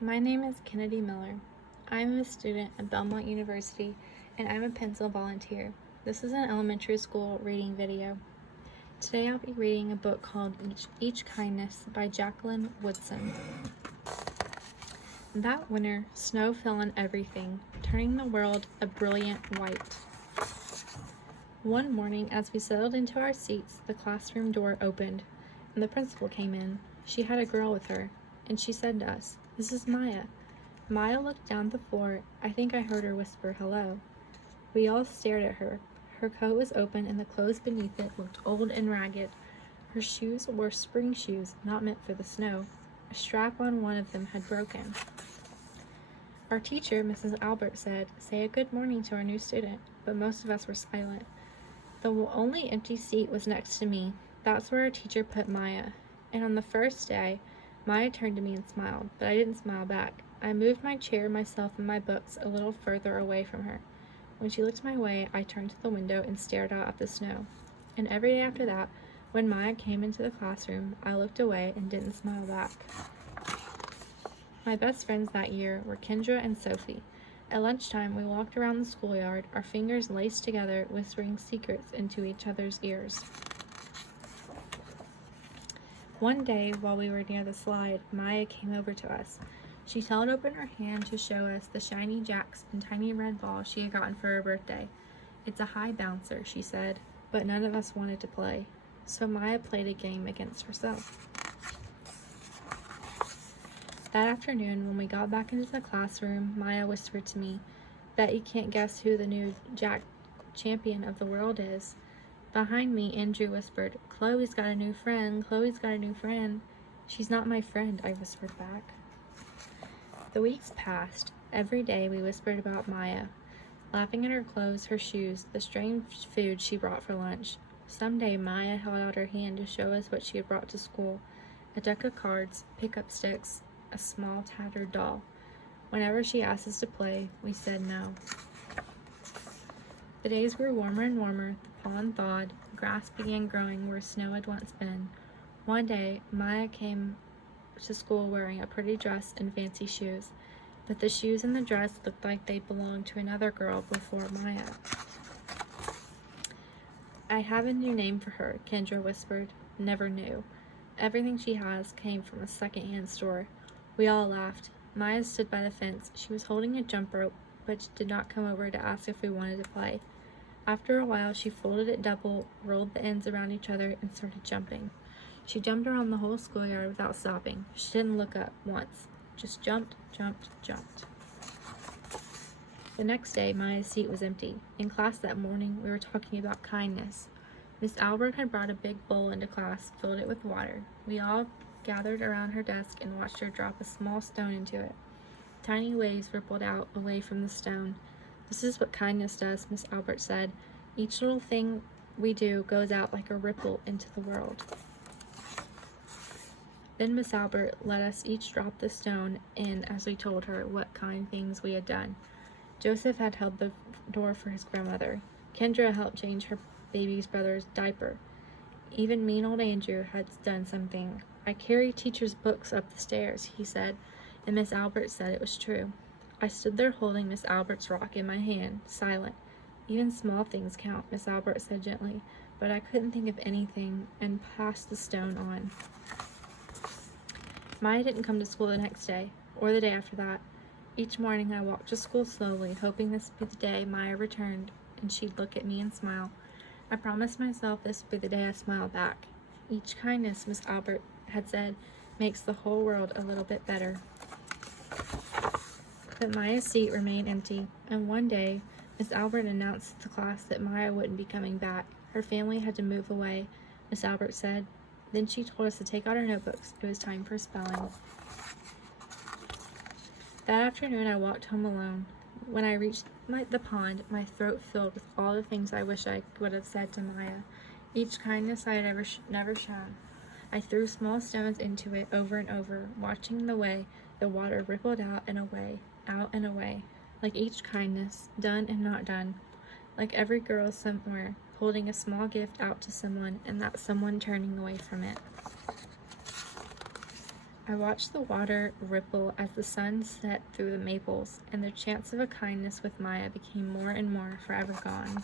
My name is Kennedy Miller. I'm a student at Belmont University and I'm a pencil volunteer. This is an elementary school reading video. Today I'll be reading a book called Each Kindness by Jacqueline Woodson. That winter, snow fell on everything, turning the world a brilliant white. One morning, as we settled into our seats, the classroom door opened and the principal came in. She had a girl with her, and she said to us, "This is Maya." Maya looked down the floor. I think I heard her whisper hello. We all stared at her. Her coat was open and the clothes beneath it looked old and ragged. Her shoes were spring shoes, not meant for the snow. A strap on one of them had broken. Our teacher, Mrs. Albert, said, "Say a good morning to our new student," but most of us were silent. The only empty seat was next to me. That's where our teacher put Maya. And on the first day, Maya turned to me and smiled, but I didn't smile back. I moved my chair, myself, and my books a little further away from her. When she looked my way, I turned to the window and stared out at the snow. And every day after that, when Maya came into the classroom, I looked away and didn't smile back. My best friends that year were Kendra and Sophie. At lunchtime, we walked around the schoolyard, our fingers laced together, whispering secrets into each other's ears. One day, while we were near the slide, Maya came over to us. She held open her hand to show us the shiny jacks and tiny red ball she had gotten for her birthday. "It's a high bouncer," she said, but none of us wanted to play. So Maya played a game against herself. That afternoon, when we got back into the classroom, Maya whispered to me, "Bet you can't guess who the new Jack champion of the world is." Behind me, Andrew whispered, "Chloe's got a new friend, Chloe's got a new friend." "She's not my friend," I whispered back. The weeks passed. Every day we whispered about Maya, laughing at her clothes, her shoes, the strange food she brought for lunch. Someday Maya held out her hand to show us what she had brought to school: a deck of cards, pickup sticks, a small tattered doll. Whenever she asked us to play, we said no. The days grew warmer and warmer, the pond thawed, grass began growing where snow had once been. One day, Maya came to school wearing a pretty dress and fancy shoes, but the shoes and the dress looked like they belonged to another girl before Maya. "I have a new name for her," Kendra whispered. "Never knew. Everything she has came from a second-hand store." We all laughed. Maya stood by the fence. She was holding a jump rope, but she did not come over to ask if we wanted to play. After a while, she folded it double, rolled the ends around each other, and started jumping. She jumped around the whole schoolyard without stopping. She didn't look up once. Just jumped, jumped, jumped. The next day, Maya's seat was empty. In class that morning, we were talking about kindness. Miss Albert had brought a big bowl into class, filled it with water. We all gathered around her desk and watched her drop a small stone into it. Tiny waves rippled out away from the stone. "This is what kindness does," Miss Albert said. "Each little thing we do goes out like a ripple into the world." Then Miss Albert let us each drop the stone in as we told her what kind things we had done. Joseph had held the door for his grandmother. Kendra helped change her baby's brother's diaper. Even mean old Andrew had done something. "I carry teacher's books up the stairs," he said, and Miss Albert said it was true. I stood there holding Miss Albert's rock in my hand, silent. "Even small things count," Miss Albert said gently, but I couldn't think of anything and passed the stone on. Maya didn't come to school the next day, or the day after that. Each morning I walked to school slowly, hoping this would be the day Maya returned and she'd look at me and smile. I promised myself this would be the day I smiled back. Each kindness, Miss Albert had said, makes the whole world a little bit better. But Maya's seat remained empty, and one day, Miss Albert announced to the class that Maya wouldn't be coming back. Her family had to move away, Miss Albert said. Then she told us to take out our notebooks. It was time for spelling. That afternoon, I walked home alone. When I reached the pond, my throat filled with all the things I wish I would have said to Maya. Each kindness I had never shown. I threw small stones into it over and over, watching the way the water rippled out and away, like each kindness, done and not done, like every girl somewhere, holding a small gift out to someone and that someone turning away from it. I watched the water ripple as the sun set through the maples, and the chance of a kindness with Maya became more and more forever gone.